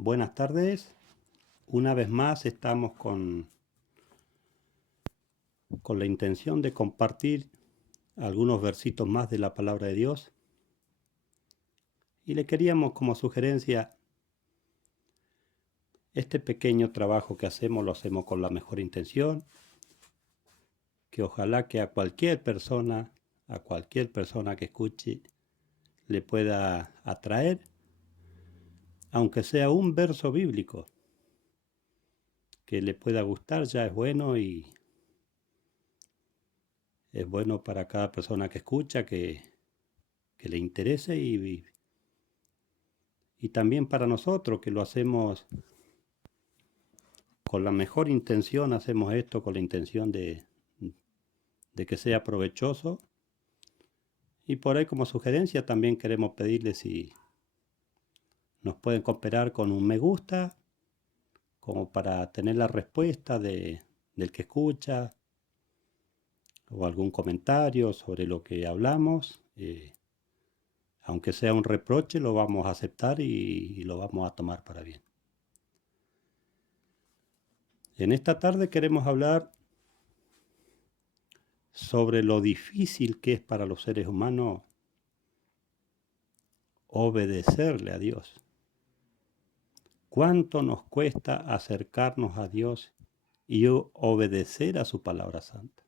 Buenas tardes. Una vez más estamos con la intención de compartir algunos versitos más de la palabra de Dios. Y le queríamos como sugerencia, este pequeño trabajo que hacemos lo hacemos con la mejor intención, que ojalá que a cualquier persona que escuche, le pueda atraer, aunque sea un verso bíblico, que le pueda gustar, ya es bueno y es bueno para cada persona que escucha, que le interese y también para nosotros que lo hacemos con la mejor intención, hacemos esto con la intención de que sea provechoso. Y por ahí como sugerencia también queremos pedirles si nos pueden cooperar con un me gusta, como para tener la respuesta del que escucha, o algún comentario sobre lo que hablamos. Aunque sea un reproche, lo vamos a aceptar y lo vamos a tomar para bien. En esta tarde queremos hablar sobre lo difícil que es para los seres humanos obedecerle a Dios. ¿Cuánto nos cuesta acercarnos a Dios y obedecer a su palabra santa?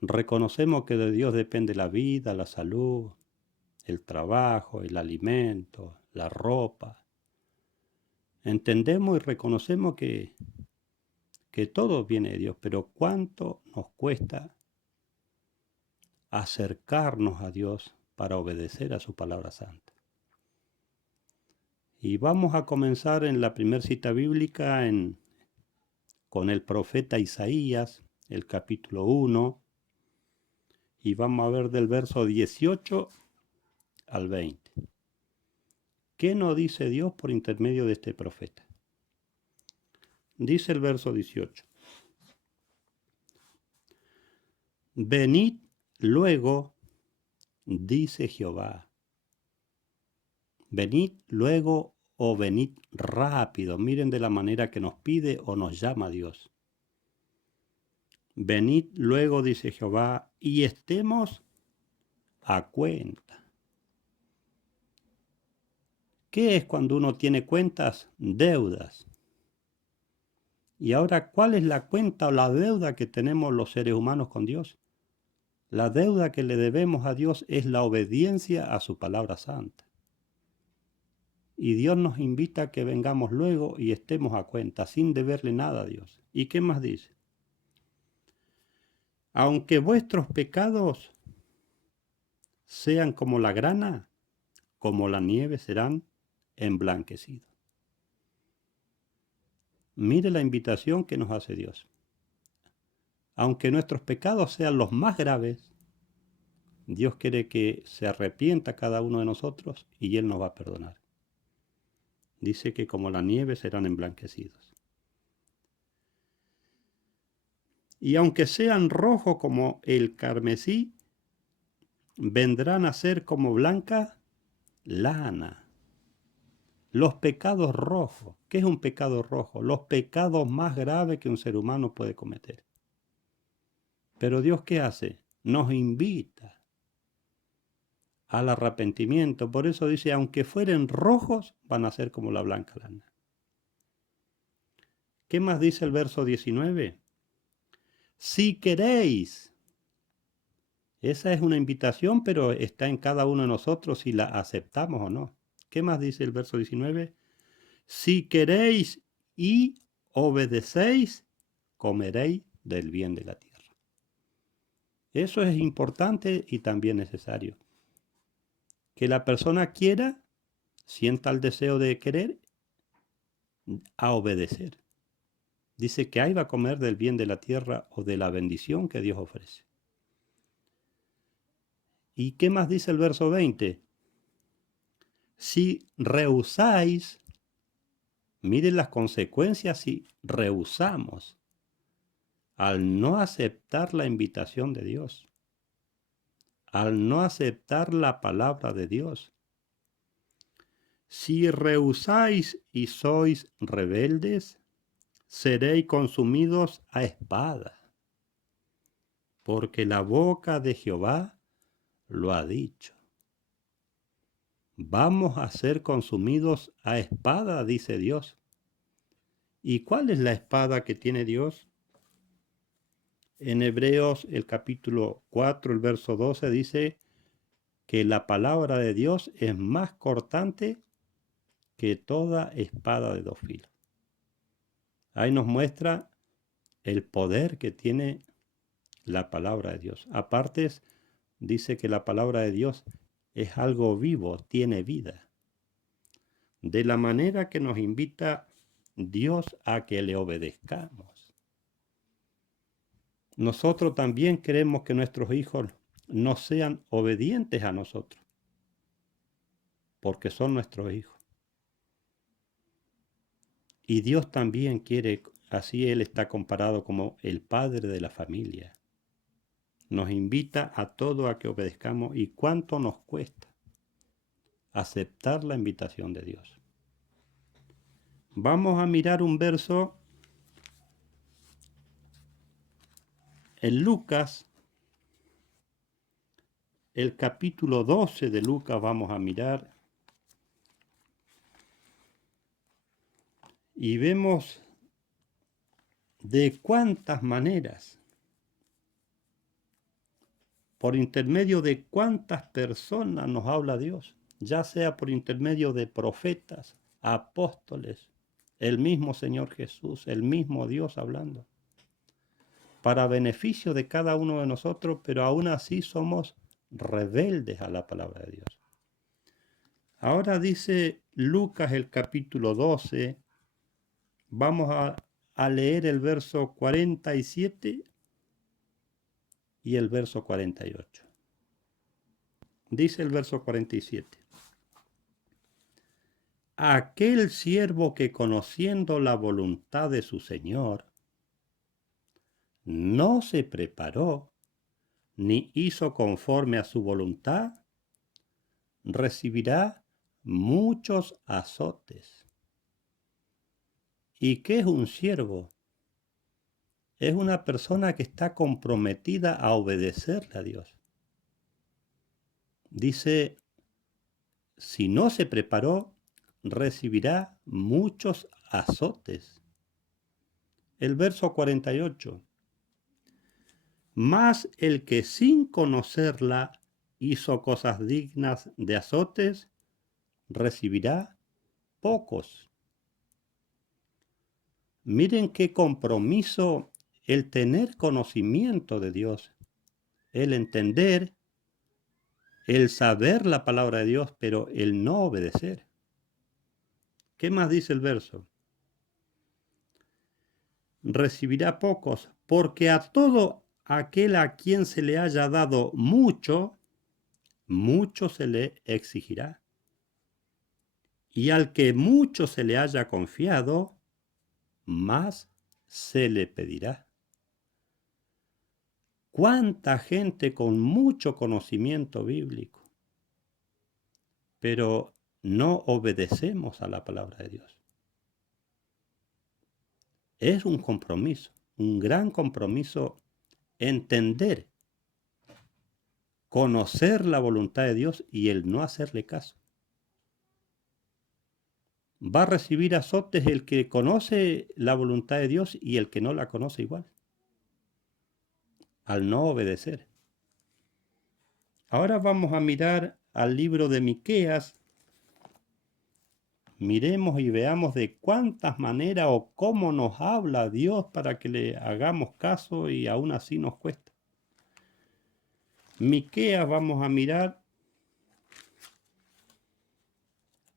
Reconocemos que de Dios depende la vida, la salud, el trabajo, el alimento, la ropa. Entendemos y reconocemos que todo viene de Dios, pero ¿cuánto nos cuesta acercarnos a Dios para obedecer a su palabra santa? Y vamos a comenzar en la primera cita bíblica con el profeta Isaías, el capítulo 1, y vamos a ver del verso 18 al 20. ¿Qué nos dice Dios por intermedio de este profeta? Dice el verso 18. Venid luego, dice Jehová. Venid luego o venid rápido. Miren de la manera que nos pide o nos llama Dios. Venid luego, dice Jehová, y estemos a cuenta. ¿Qué es cuando uno tiene cuentas? Deudas. Y ahora, ¿cuál es la cuenta o la deuda que tenemos los seres humanos con Dios? La deuda que le debemos a Dios es la obediencia a su palabra santa. Y Dios nos invita a que vengamos luego y estemos a cuenta, sin deberle nada a Dios. ¿Y qué más dice? Aunque vuestros pecados sean como la grana, como la nieve serán emblanquecidos. Mire la invitación que nos hace Dios. Aunque nuestros pecados sean los más graves, Dios quiere que se arrepienta cada uno de nosotros y Él nos va a perdonar. Dice que como la nieve serán emblanquecidos. Y aunque sean rojos como el carmesí, vendrán a ser como blanca lana. Los pecados rojos. ¿Qué es un pecado rojo? Los pecados más graves que un ser humano puede cometer. Pero Dios, ¿qué hace? Nos invita al arrepentimiento. Por eso dice, aunque fueren rojos, van a ser como la blanca lana. ¿Qué más dice el verso 19? Si queréis. Esa es una invitación, pero está en cada uno de nosotros si la aceptamos o no. ¿Qué más dice el verso 19? Si queréis y obedecéis, comeréis del bien de la tierra. Eso es importante y también necesario. Que la persona quiera, sienta el deseo de querer, a obedecer. Dice que ahí va a comer del bien de la tierra o de la bendición que Dios ofrece. ¿Y qué más dice el verso 20? Si rehusáis, miren las consecuencias si rehusamos al no aceptar la invitación de Dios, al no aceptar la palabra de Dios. Si rehusáis y sois rebeldes, seréis consumidos a espada, porque la boca de Jehová lo ha dicho. Vamos a ser consumidos a espada, dice Dios. ¿Y cuál es la espada que tiene Dios? En Hebreos el capítulo 4, el verso 12 dice que la palabra de Dios es más cortante que toda espada de dos filos. Ahí nos muestra el poder que tiene la palabra de Dios. Aparte, dice que la palabra de Dios es algo vivo, tiene vida. De la manera que nos invita Dios a que le obedezcamos. Nosotros también queremos que nuestros hijos no sean obedientes a nosotros, porque son nuestros hijos. Y Dios también quiere, así Él está comparado como el padre de la familia. Nos invita a todo a que obedezcamos. ¿Y cuánto nos cuesta aceptar la invitación de Dios? Vamos a mirar un verso en Lucas, el capítulo 12 de Lucas vamos a mirar. Y vemos de cuántas maneras, por intermedio de cuántas personas nos habla Dios, ya sea por intermedio de profetas, apóstoles, el mismo Señor Jesús, el mismo Dios hablando, para beneficio de cada uno de nosotros, pero aún así somos rebeldes a la palabra de Dios. Ahora dice Lucas el capítulo 12, vamos a leer el verso 47 y el verso 48. Dice el verso 47. Aquel siervo que conociendo la voluntad de su Señor, no se preparó ni hizo conforme a su voluntad, recibirá muchos azotes. ¿Y qué es un siervo? Es una persona que está comprometida a obedecerle a Dios. Dice, si no se preparó, recibirá muchos azotes. El verso 48. Mas el que sin conocerla hizo cosas dignas de azotes, recibirá pocos. Miren qué compromiso el tener conocimiento de Dios, el entender, el saber la palabra de Dios, pero el no obedecer. ¿Qué más dice el verso? Recibirá pocos, porque a todo aquel a quien se le haya dado mucho, mucho se le exigirá. Y al que mucho se le haya confiado, más se le pedirá. ¿Cuánta gente con mucho conocimiento bíblico, pero no obedecemos a la palabra de Dios? Es un compromiso, un gran compromiso entender, conocer la voluntad de Dios y el no hacerle caso. Va a recibir azotes el que conoce la voluntad de Dios y el que no la conoce igual, al no obedecer. Ahora vamos a mirar al libro de Miqueas. Miremos y veamos de cuántas maneras o cómo nos habla Dios para que le hagamos caso y aún así nos cuesta. Miqueas vamos a mirar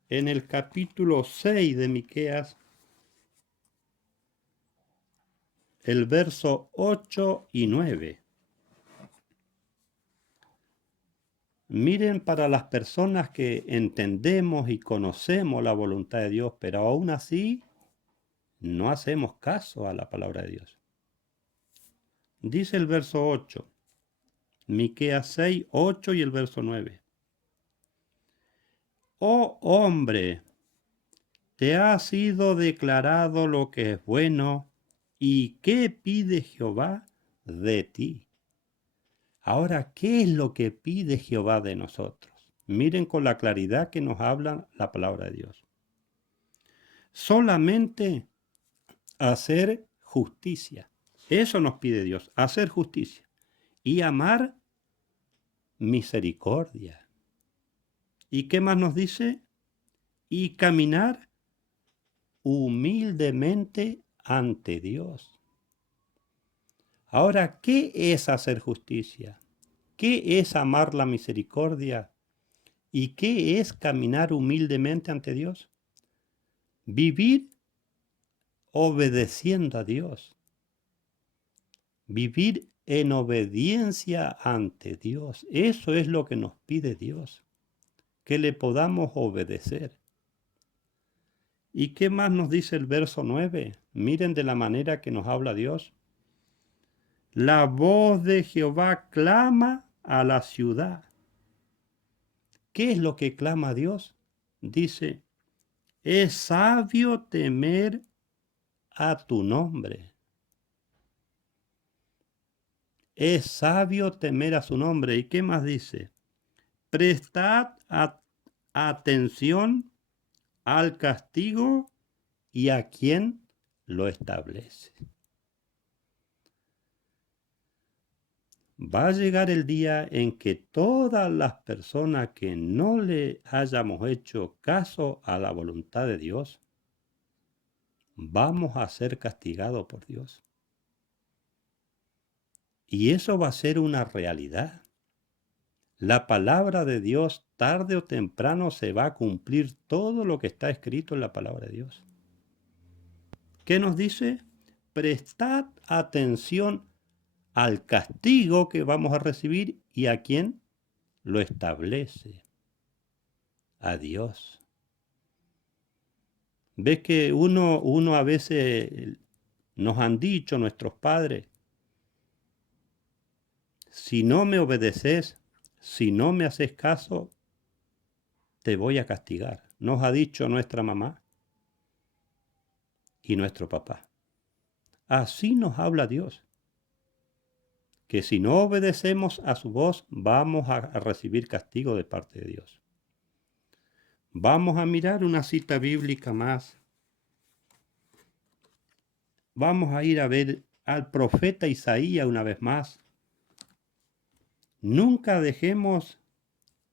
en el capítulo 6 de Miqueas, el verso 8 y 9. Miren, para las personas que entendemos y conocemos la voluntad de Dios, pero aún así no hacemos caso a la palabra de Dios. Dice el verso 8, Miqueas 6, 8 y el verso 9. Oh hombre, te ha sido declarado lo que es bueno, ¿y qué pide Jehová de ti? Ahora, ¿qué es lo que pide Jehová de nosotros? Miren con la claridad que nos habla la palabra de Dios. Solamente hacer justicia. Eso nos pide Dios, hacer justicia. Y amar misericordia. ¿Y qué más nos dice? Y caminar humildemente ante Dios. Ahora, ¿qué es hacer justicia? ¿Qué es amar la misericordia? ¿Y qué es caminar humildemente ante Dios? Vivir obedeciendo a Dios. Vivir en obediencia ante Dios. Eso es lo que nos pide Dios. Que le podamos obedecer. ¿Y qué más nos dice el verso 9? Miren de la manera que nos habla Dios. La voz de Jehová clama a la ciudad. ¿Qué es lo que clama Dios? Dice, es sabio temer a tu nombre. Es sabio temer a su nombre. ¿Y qué más dice? Prestad atención al castigo y a quien lo establece. Va a llegar el día en que todas las personas que no le hayamos hecho caso a la voluntad de Dios, vamos a ser castigados por Dios. Y eso va a ser una realidad. La palabra de Dios, tarde o temprano, se va a cumplir todo lo que está escrito en la palabra de Dios. ¿Qué nos dice? Prestad atención al castigo que vamos a recibir y a quién lo establece. A Dios. ¿Ves que uno a veces nos han dicho nuestros padres, si no me obedeces, si no me haces caso, te voy a castigar? Nos ha dicho nuestra mamá y nuestro papá. Así nos habla Dios. Que si no obedecemos a su voz, vamos a recibir castigo de parte de Dios. Vamos a mirar una cita bíblica más. Vamos a ir a ver al profeta Isaías una vez más. Nunca dejemos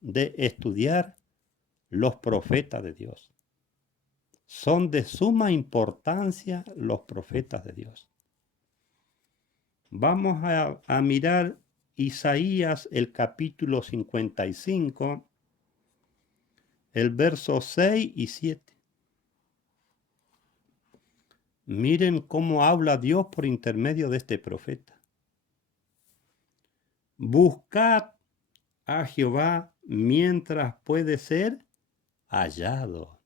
de estudiar los profetas de Dios. Son de suma importancia los profetas de Dios. Vamos a mirar Isaías el capítulo 55, el verso 6 y 7. Miren cómo habla Dios por intermedio de este profeta. Buscad a Jehová mientras puede ser hallado.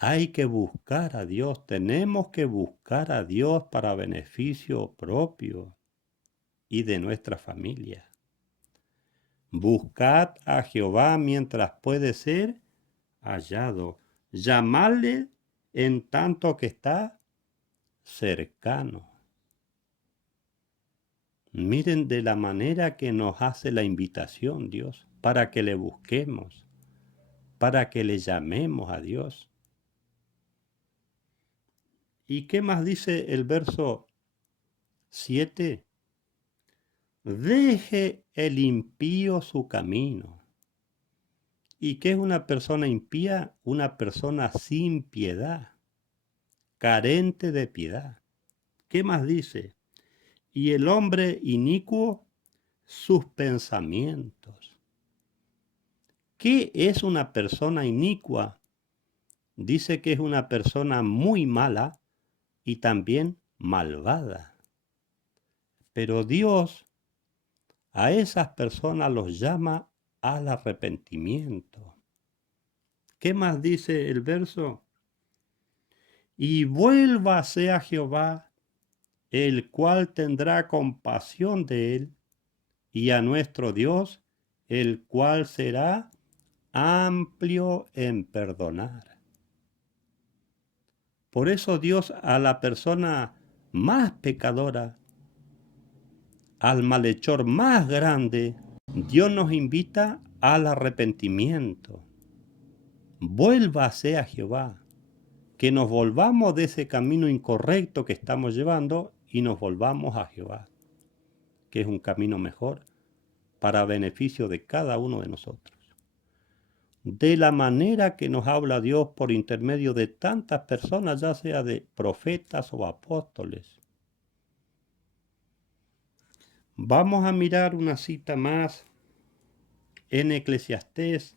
Hay que buscar a Dios, tenemos que buscar a Dios para beneficio propio y de nuestra familia. Buscad a Jehová mientras puede ser hallado. Llamadle en tanto que está cercano. Miren de la manera que nos hace la invitación Dios, para que le busquemos, para que le llamemos a Dios. ¿Y qué más dice el verso 7? Deje el impío su camino. ¿Y qué es una persona impía? Una persona sin piedad, carente de piedad. ¿Qué más dice? Y el hombre inicuo sus pensamientos. ¿Qué es una persona inicua? Dice que es una persona muy mala y también malvada. Pero Dios a esas personas los llama al arrepentimiento. ¿Qué más dice el verso? Y vuélvase a Jehová, el cual tendrá compasión de él, y a nuestro Dios, el cual será amplio en perdonar. Por eso Dios a la persona más pecadora, al malhechor más grande, Dios nos invita al arrepentimiento. Vuélvase a Jehová, que nos volvamos de ese camino incorrecto que estamos llevando y nos volvamos a Jehová, que es un camino mejor para beneficio de cada uno de nosotros. De la manera que nos habla Dios por intermedio de tantas personas, ya sea de profetas o apóstoles. Vamos a mirar una cita más en Eclesiastés,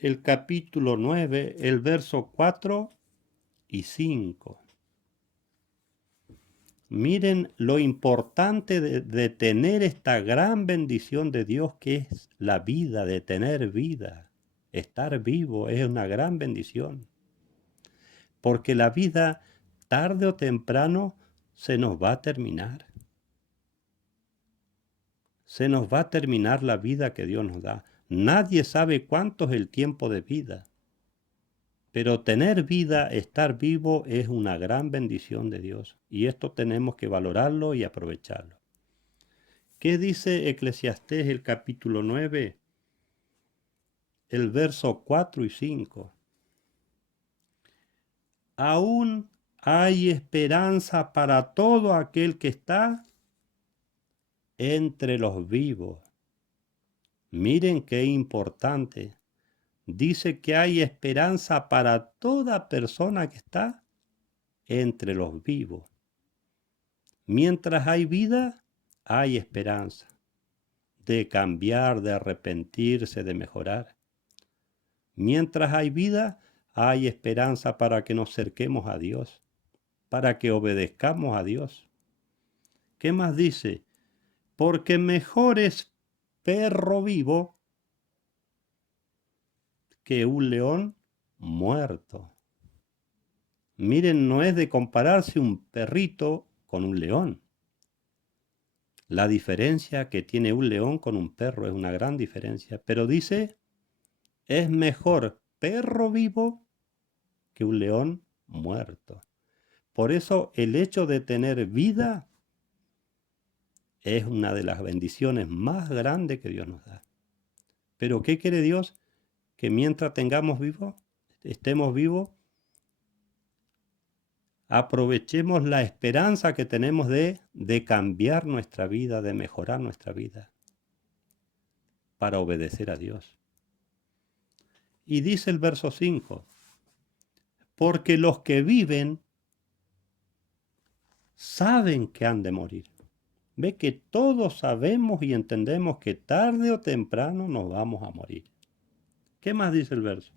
el capítulo 9, el verso 4 y 5. Miren lo importante de tener esta gran bendición de Dios que es la vida, de tener vida. Estar vivo es una gran bendición. Porque la vida, tarde o temprano, se nos va a terminar. Se nos va a terminar la vida que Dios nos da. Nadie sabe cuánto es el tiempo de vida. Pero tener vida, estar vivo, es una gran bendición de Dios. Y esto tenemos que valorarlo y aprovecharlo. ¿Qué dice Eclesiastés el capítulo 9? El verso 4 y 5. Aún hay esperanza para todo aquel que está entre los vivos. Miren qué importante. Dice que hay esperanza para toda persona que está entre los vivos. Mientras hay vida, hay esperanza de cambiar, de arrepentirse, de mejorar. Mientras hay vida, hay esperanza para que nos acerquemos a Dios, para que obedezcamos a Dios. ¿Qué más dice? Porque mejor es perro vivo que un león muerto. Miren, no es de compararse un perrito con un león. La diferencia que tiene un león con un perro es una gran diferencia. Pero dice, es mejor perro vivo que un león muerto. Por eso el hecho de tener vida es una de las bendiciones más grandes que Dios nos da. Pero ¿qué quiere Dios? Que mientras estemos vivos, aprovechemos la esperanza que tenemos de cambiar nuestra vida, de mejorar nuestra vida, para obedecer a Dios. Y dice el verso 5, porque los que viven saben que han de morir. Ve que todos sabemos y entendemos que tarde o temprano nos vamos a morir. ¿Qué más dice el verso?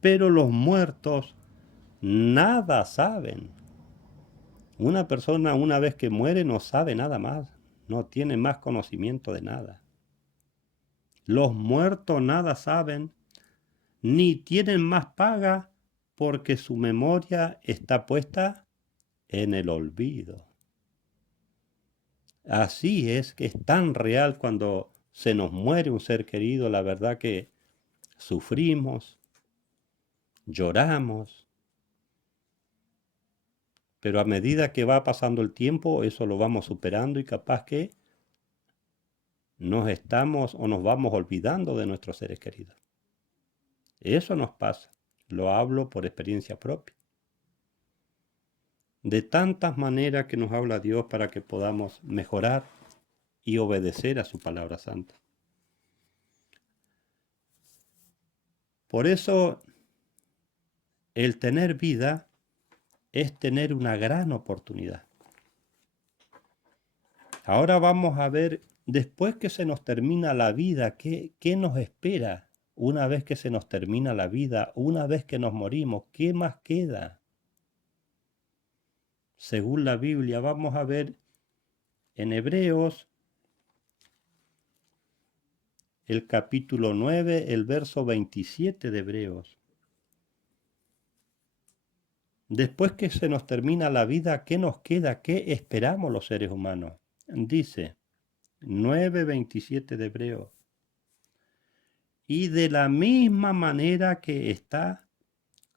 Pero los muertos nada saben. Una persona una vez que muere no sabe nada más, no tiene más conocimiento de nada. Los muertos nada saben, ni tienen más paga porque su memoria está puesta en el olvido. Así es que es tan real cuando se nos muere un ser querido, la verdad que sufrimos, lloramos, pero a medida que va pasando el tiempo, eso lo vamos superando y capaz que nos estamos o nos vamos olvidando de nuestros seres queridos. Eso nos pasa, lo hablo por experiencia propia. De tantas maneras que nos habla Dios para que podamos mejorar y obedecer a su palabra santa. Por eso, el tener vida es tener una gran oportunidad. Ahora vamos a ver, después que se nos termina la vida, ¿qué nos espera? Una vez que se nos termina la vida, una vez que nos morimos, ¿qué más queda? Según la Biblia, vamos a ver en Hebreos, el capítulo 9, el verso 27 de Hebreos. Después que se nos termina la vida, ¿qué nos queda? ¿Qué esperamos los seres humanos? Dice 9:27 de Hebreos. y de la misma manera que está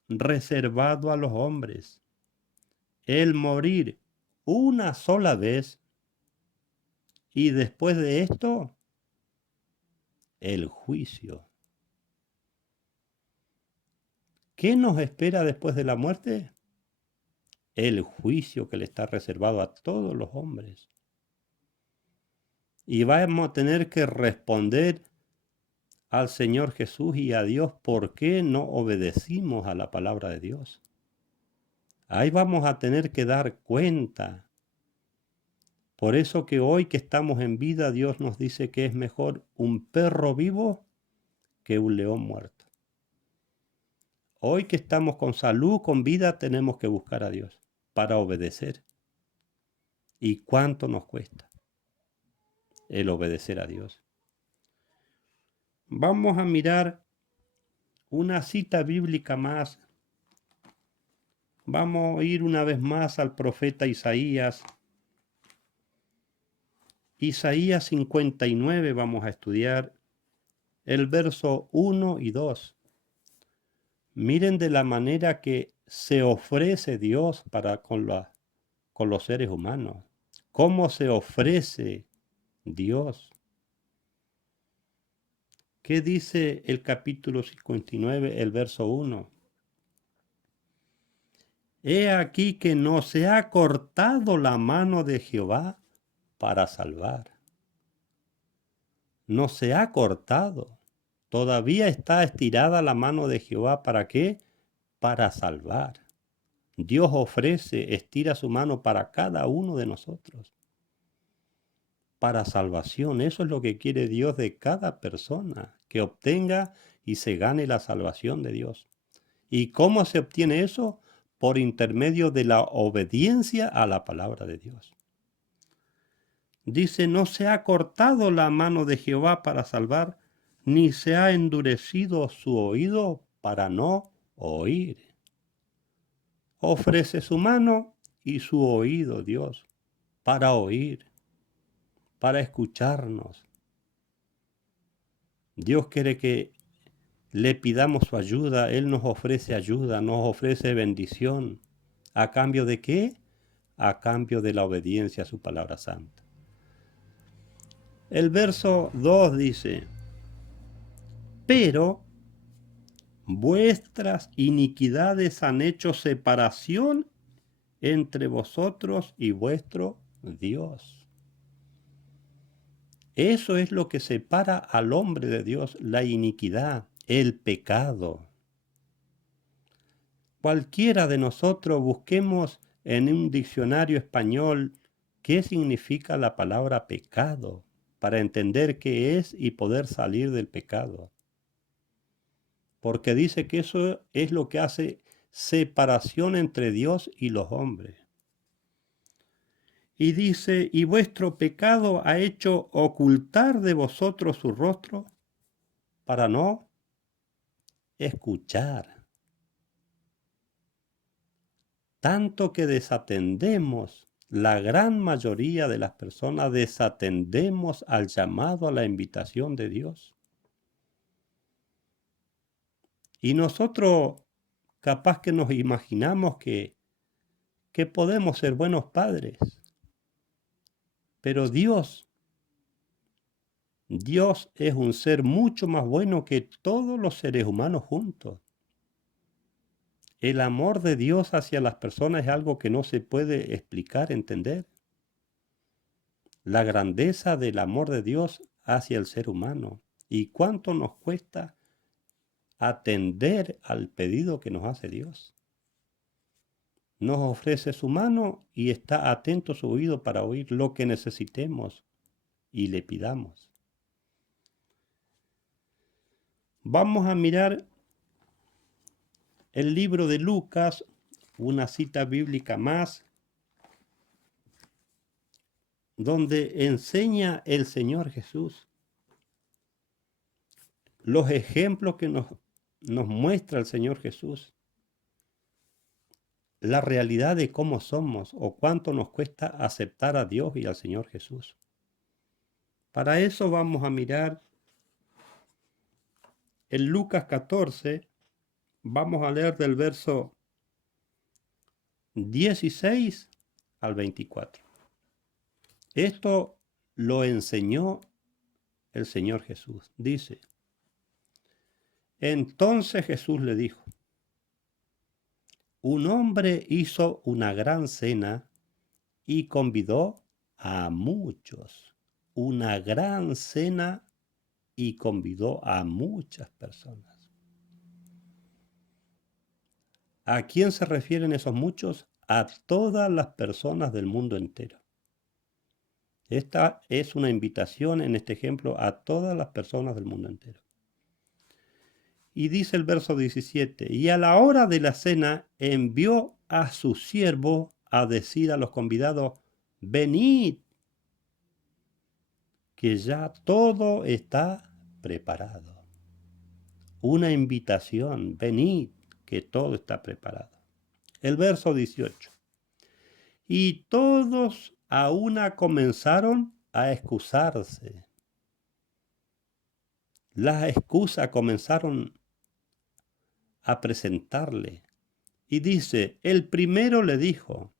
reservado a los hombres el morir una sola vez y después de esto el juicio. ¿Qué nos espera después de la muerte? El juicio que le está reservado a todos los hombres. Y vamos a tener que responder al Señor Jesús y a Dios por qué no obedecimos a la palabra de Dios. Ahí vamos a tener que dar cuenta. Por eso que hoy que estamos en vida, Dios nos dice que es mejor un perro vivo que un león muerto. Hoy que estamos con salud, con vida, tenemos que buscar a Dios para obedecer. ¿Y cuánto nos cuesta el obedecer a Dios? Vamos a mirar una cita bíblica más. Vamos a ir una vez más al profeta Isaías. Isaías 59 vamos a estudiar el verso 1 y 2. Miren de la manera que se ofrece Dios para con los seres humanos. ¿Cómo se ofrece Dios? ¿Qué dice el capítulo 59, el verso 1? He aquí que no se ha cortado la mano de Jehová para salvar. No se ha cortado. Todavía está estirada la mano de Jehová. ¿Para qué? Para salvar. Dios ofrece, estira su mano para cada uno de nosotros. Para salvación. Eso es lo que quiere Dios de cada persona. Que obtenga y se gane la salvación de Dios. ¿Y cómo se obtiene eso? Por intermedio de la obediencia a la palabra de Dios. Dice, no se ha cortado la mano de Jehová para salvar, ni se ha endurecido su oído para no oír. Ofrece su mano y su oído, Dios, para oír, para escucharnos. Dios quiere que le pidamos su ayuda. Él nos ofrece ayuda, nos ofrece bendición. ¿A cambio de qué? A cambio de la obediencia a su palabra santa. El verso 2 dice, pero vuestras iniquidades han hecho separación entre vosotros y vuestro Dios. Eso es lo que separa al hombre de Dios, la iniquidad, el pecado. Cualquiera de nosotros busquemos en un diccionario español qué significa la palabra pecado, para entender qué es y poder salir del pecado. Porque dice que eso es lo que hace separación entre Dios y los hombres. Y dice, y vuestro pecado ha hecho ocultar de vosotros su rostro para no escuchar. Tanto que desatendemos, la gran mayoría de las personas desatendemos al llamado, a la invitación de Dios. Y nosotros capaz que nos imaginamos que podemos ser buenos padres. Pero Dios es un ser mucho más bueno que todos los seres humanos juntos. El amor de Dios hacia las personas es algo que no se puede explicar, entender. La grandeza del amor de Dios hacia el ser humano. Y cuánto nos cuesta atender al pedido que nos hace Dios. Nos ofrece su mano y está atento su oído para oír lo que necesitemos y le pidamos. Vamos a mirar el libro de Lucas, una cita bíblica más, donde enseña el Señor Jesús los ejemplos que nos muestra el Señor Jesús, la realidad de cómo somos o cuánto nos cuesta aceptar a Dios y al Señor Jesús. Para eso vamos a mirar en Lucas 14, vamos a leer del verso 16 al 24. Esto lo enseñó el Señor Jesús. Dice, entonces Jesús le dijo, un hombre hizo una gran cena y convidó a muchos. Una gran cena y convidó a muchas personas. ¿A quién se refieren esos muchos? A todas las personas del mundo entero. Esta es una invitación en este ejemplo a todas las personas del mundo entero. Y dice el verso 17, y a la hora de la cena envió a su siervo a decir a los convidados, venid, que ya todo está preparado. Una invitación, venid, que todo está preparado. El verso 18. Y todos a una comenzaron a excusarse. Las excusas comenzaron a presentarle. Y dice, el primero le dijo,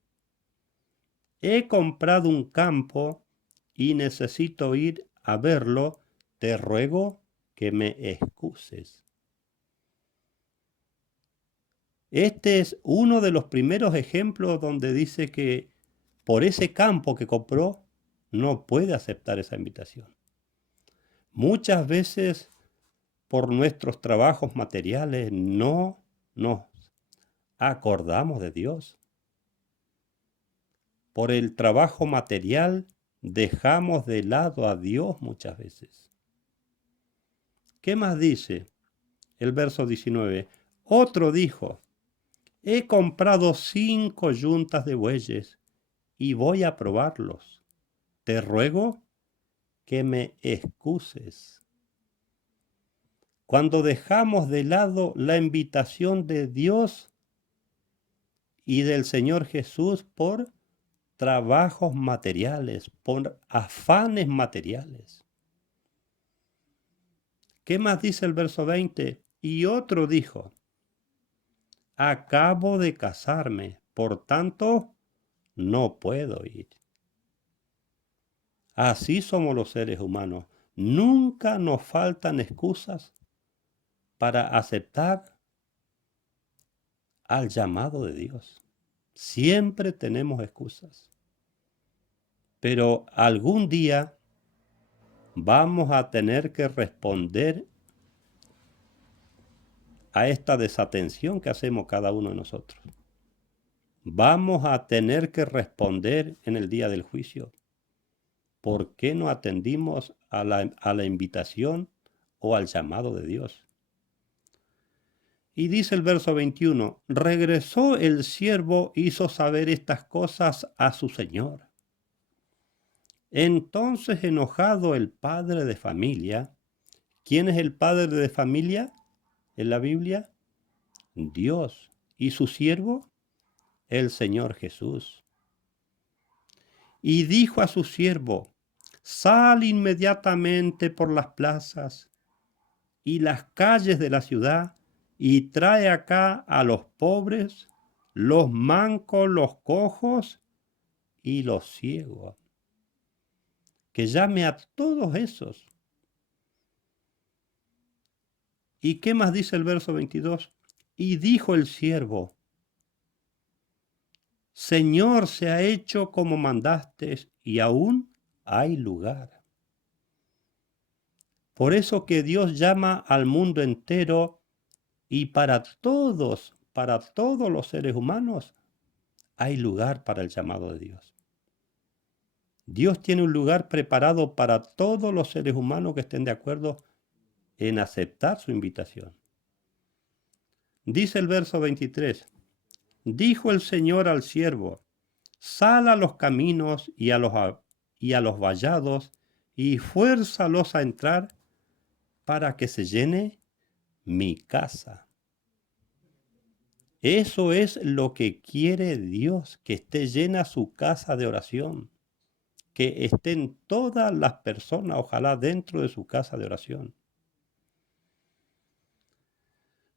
he comprado un campo y necesito ir a verlo, te ruego que me excuses. Este es uno de los primeros ejemplos donde dice que por ese campo que compró no puede aceptar esa invitación. Muchas veces por nuestros trabajos materiales no nos acordamos de Dios. Por el trabajo material dejamos de lado a Dios muchas veces. ¿Qué más dice el verso 19? Otro dijo, he comprado 5 yuntas de bueyes y voy a probarlos. Te ruego que me excuses. Cuando dejamos de lado la invitación de Dios y del Señor Jesús por trabajos materiales, por afanes materiales. ¿Qué más dice el verso 20? Y otro dijo, acabo de casarme, por tanto, no puedo ir. Así somos los seres humanos. Nunca nos faltan excusas para aceptar al llamado de Dios. Siempre tenemos excusas. Pero algún día vamos a tener que responder a esta desatención que hacemos cada uno de nosotros. Vamos a tener que responder en el día del juicio. ¿Por qué no atendimos a la invitación o al llamado de Dios? Y dice el verso 21, regresó el siervo, hizo saber estas cosas a su señor. Entonces, enojado el padre de familia, ¿quién es el padre de familia en la Biblia? Dios. ¿Y su siervo? El Señor Jesús. Y dijo a su siervo, sal inmediatamente por las plazas y las calles de la ciudad y trae acá a los pobres, los mancos, los cojos y los ciegos. Que llame a todos esos. ¿Y qué más dice el verso 22? Y dijo el siervo, Señor, se ha hecho como mandaste y aún hay lugar. Por eso que Dios llama al mundo entero y para todos los seres humanos, hay lugar para el llamado de Dios. Dios tiene un lugar preparado para todos los seres humanos que estén de acuerdo en aceptar su invitación. Dice el verso 23, dijo el Señor al siervo, sal a los caminos y a los vallados y fuérzalos a entrar para que se llene mi casa. Eso es lo que quiere Dios, que esté llena su casa de oración, que estén todas las personas, ojalá dentro de su casa de oración.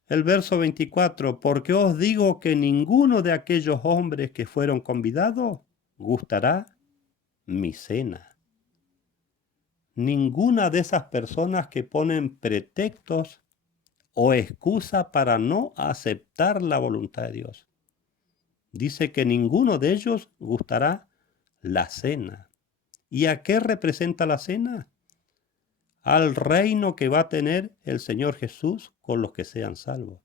El verso 24, porque os digo que ninguno de aquellos hombres que fueron convidados gustará mi cena. Ninguna de esas personas que ponen pretextos o excusa para no aceptar la voluntad de Dios. Dice que ninguno de ellos gustará la cena. ¿Y a qué representa la cena? Al reino que va a tener el Señor Jesús con los que sean salvos.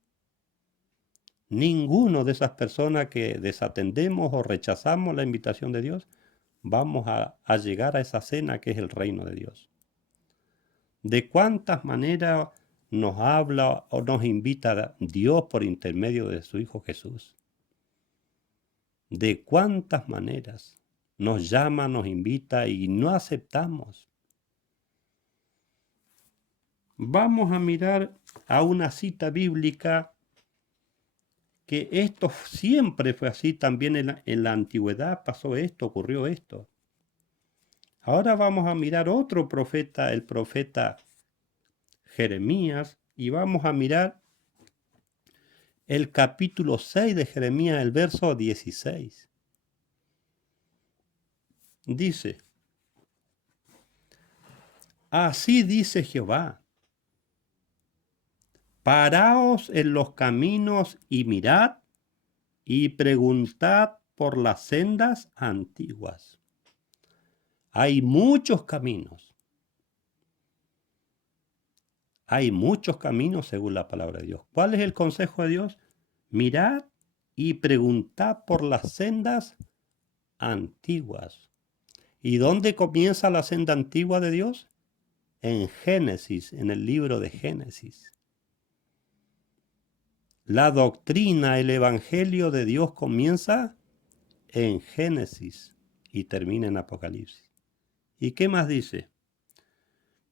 Ninguno de esas personas que desatendemos o rechazamos la invitación de Dios, vamos a llegar a esa cena que es el reino de Dios. ¿De cuántas maneras nos habla o nos invita Dios por intermedio de su Hijo Jesús? ¿De cuántas maneras nos llama, nos invita y no aceptamos? Vamos a mirar a una cita bíblica que esto siempre fue así, también en la antigüedad pasó esto, ocurrió esto. Ahora vamos a mirar otro profeta, el profeta Jeremías, y vamos a mirar el capítulo 6 de Jeremías, el verso 16. Dice, así dice Jehová, paraos en los caminos y mirad y preguntad por las sendas antiguas. Hay muchos caminos. Hay muchos caminos según la palabra de Dios. ¿Cuál es el consejo de Dios? Mirad y preguntad por las sendas antiguas. ¿Y dónde comienza la senda antigua de Dios? En Génesis, en el libro de Génesis. La doctrina, el evangelio de Dios comienza en Génesis y termina en Apocalipsis. ¿Y qué más dice?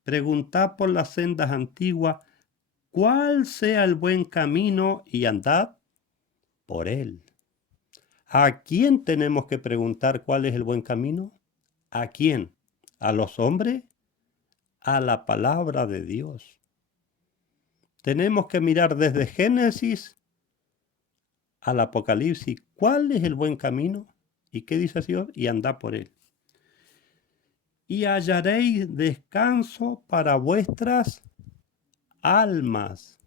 Preguntad por las sendas antiguas, cuál sea el buen camino y andad por él. ¿A quién tenemos que preguntar cuál es el buen camino? ¿A quién? ¿A los hombres? A la palabra de Dios. Tenemos que mirar desde Génesis al Apocalipsis cuál es el buen camino y qué dice Dios y andad por él. Y hallaréis descanso para vuestras almas.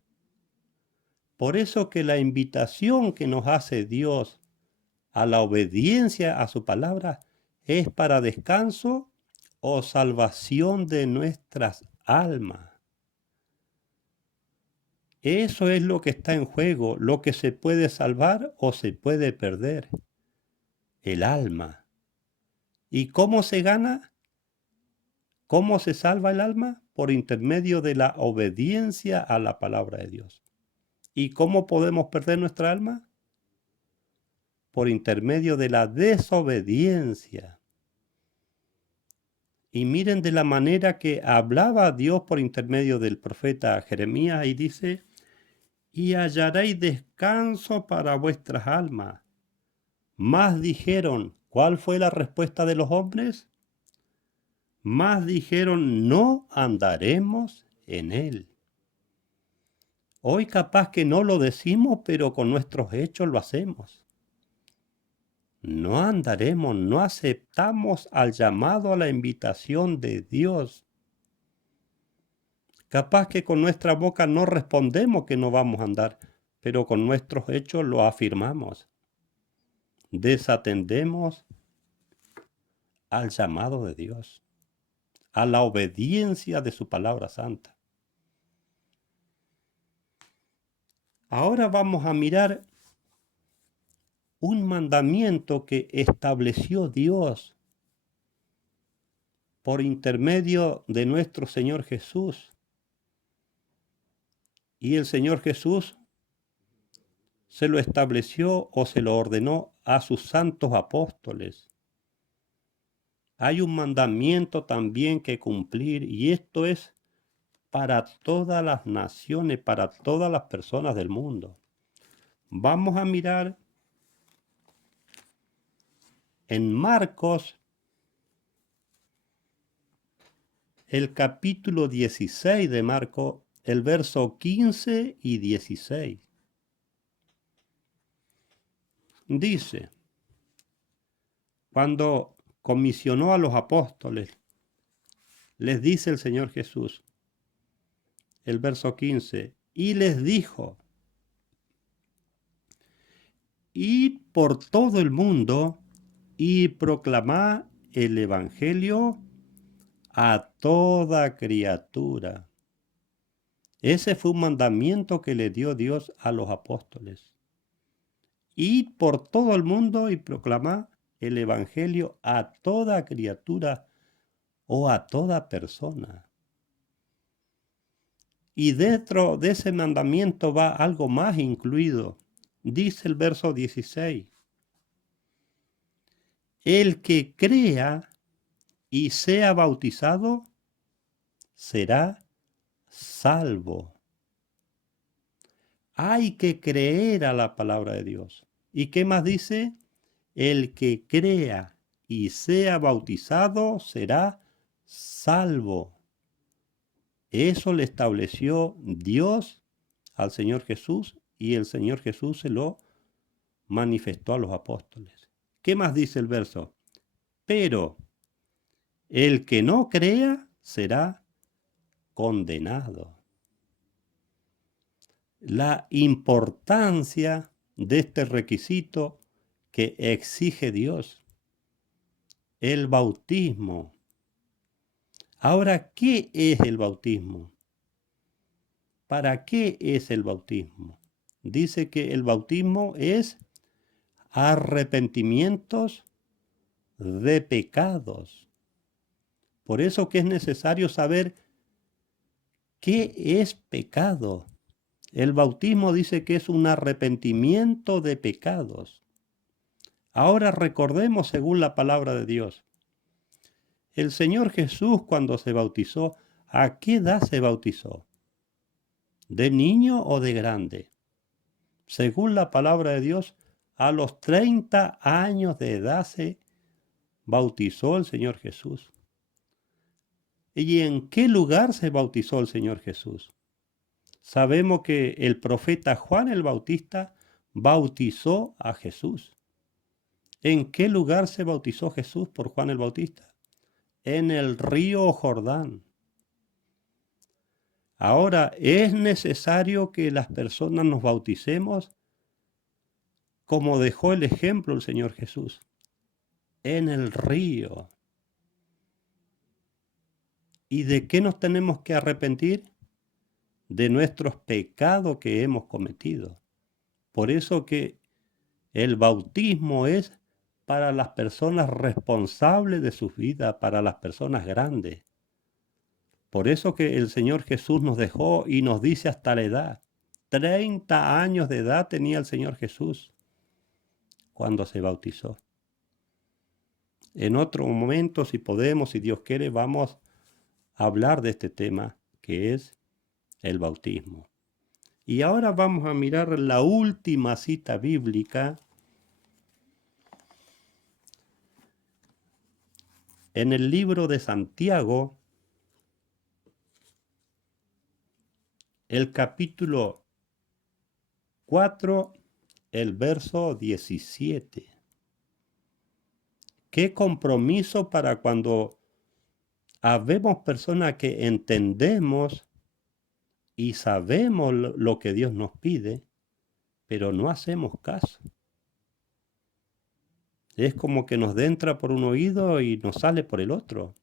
Por eso que la invitación que nos hace Dios a la obediencia a su palabra es para descanso o salvación de nuestras almas. Eso es lo que está en juego, lo que se puede salvar o se puede perder. El alma. ¿Y cómo se gana? ¿Cómo se salva el alma? Por intermedio de la obediencia a la palabra de Dios. ¿Y cómo podemos perder nuestra alma? Por intermedio de la desobediencia. Y miren de la manera que hablaba Dios por intermedio del profeta Jeremías y dice, y hallaréis descanso para vuestras almas. Más dijeron, ¿cuál fue la respuesta de los hombres? Más dijeron, no andaremos en él. Hoy capaz que no lo decimos, pero con nuestros hechos lo hacemos. No andaremos, no aceptamos al llamado, a la invitación de Dios. Capaz que con nuestra boca no respondemos que no vamos a andar, pero con nuestros hechos lo afirmamos. Desatendemos al llamado de Dios, a la obediencia de su palabra santa. Ahora vamos a mirar un mandamiento que estableció Dios por intermedio de nuestro Señor Jesús. Y el Señor Jesús se lo estableció o se lo ordenó a sus santos apóstoles. Hay un mandamiento también que cumplir y esto es para todas las naciones, para todas las personas del mundo. Vamos a mirar en Marcos, el capítulo 16 de Marcos, el verso 15 y 16. Dice, cuando comisionó a los apóstoles, les dice el Señor Jesús, el verso 15, y les dijo, id por todo el mundo y proclamad el Evangelio a toda criatura. Ese fue un mandamiento que le dio Dios a los apóstoles. Id por todo el mundo y proclamad el Evangelio a toda criatura o a toda persona. Y dentro de ese mandamiento va algo más incluido. Dice el verso 16. El que crea y sea bautizado será salvo. Hay que creer a la palabra de Dios. ¿Y qué más dice? El que crea y sea bautizado será salvo. Eso le estableció Dios al Señor Jesús y el Señor Jesús se lo manifestó a los apóstoles. ¿Qué más dice el verso? Pero el que no crea será condenado. La importancia de este requisito que exige Dios, el bautismo. Ahora, ¿qué es el bautismo? ¿Para qué es el bautismo? Dice que el bautismo es arrepentimientos de pecados. Por eso que es necesario saber qué es pecado. El bautismo dice que es un arrepentimiento de pecados. Ahora recordemos según la palabra de Dios. El Señor Jesús cuando se bautizó, ¿a qué edad se bautizó? ¿De niño o de grande? Según la palabra de Dios, a los 30 años de edad se bautizó el Señor Jesús. ¿Y en qué lugar se bautizó el Señor Jesús? Sabemos que el profeta Juan el Bautista bautizó a Jesús. ¿En qué lugar se bautizó Jesús por Juan el Bautista? En el río Jordán. Ahora, ¿es necesario que las personas nos bauticemos como dejó el ejemplo el Señor Jesús? En el río. ¿Y de qué nos tenemos que arrepentir? De nuestros pecados que hemos cometido. Por eso que el bautismo es para las personas responsables de sus vidas, para las personas grandes. Por eso que el Señor Jesús nos dejó y nos dice hasta la edad. 30 años de edad tenía el Señor Jesús cuando se bautizó. En otro momento, si podemos, si Dios quiere, vamos a hablar de este tema que es el bautismo. Y ahora vamos a mirar la última cita bíblica en el libro de Santiago, el capítulo 4, el verso 17. Qué compromiso para cuando habemos personas que entendemos y sabemos lo que Dios nos pide, pero no hacemos caso. Es como que nos entra por un oído y nos sale por el otro.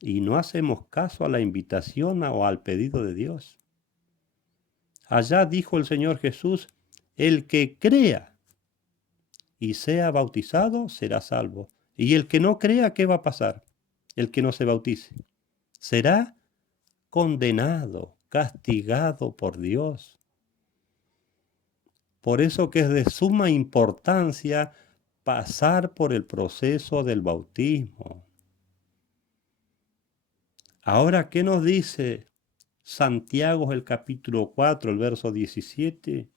Y no hacemos caso a la invitación o al pedido de Dios. Allá dijo el Señor Jesús, el que crea y sea bautizado será salvo. Y el que no crea, ¿qué va a pasar? El que no se bautice será condenado, castigado por Dios. Por eso que es de suma importancia pasar por el proceso del bautismo. Ahora, ¿qué nos dice Santiago, el capítulo 4, el verso 17?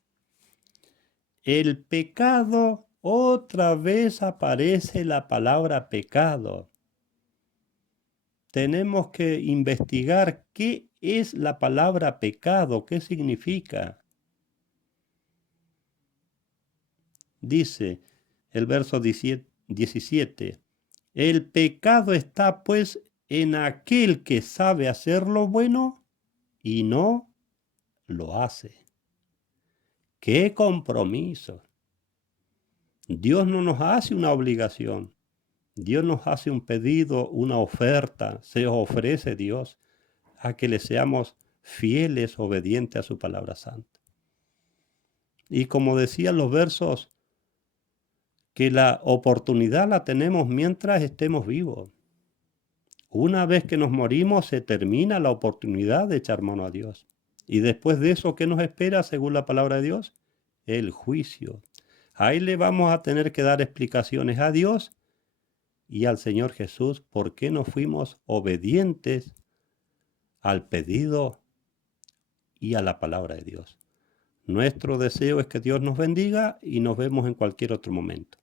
El pecado, otra vez aparece la palabra pecado. Tenemos que investigar qué es la palabra pecado? ¿Qué significa? Dice el verso 17, el pecado está pues en aquel que sabe hacer lo bueno y no lo hace. ¡Qué compromiso! Dios no nos hace una obligación. Dios nos hace un pedido, una oferta. Se ofrece Dios a que le seamos fieles, obedientes a su palabra santa. Y como decían los versos, que la oportunidad la tenemos mientras estemos vivos. Una vez que nos morimos se termina la oportunidad de echar mano a Dios. Y después de eso, ¿qué nos espera según la palabra de Dios? El juicio. Ahí le vamos a tener que dar explicaciones a Dios y al Señor Jesús por qué no fuimos obedientes al pedido y a la palabra de Dios. Nuestro deseo es que Dios nos bendiga y nos vemos en cualquier otro momento.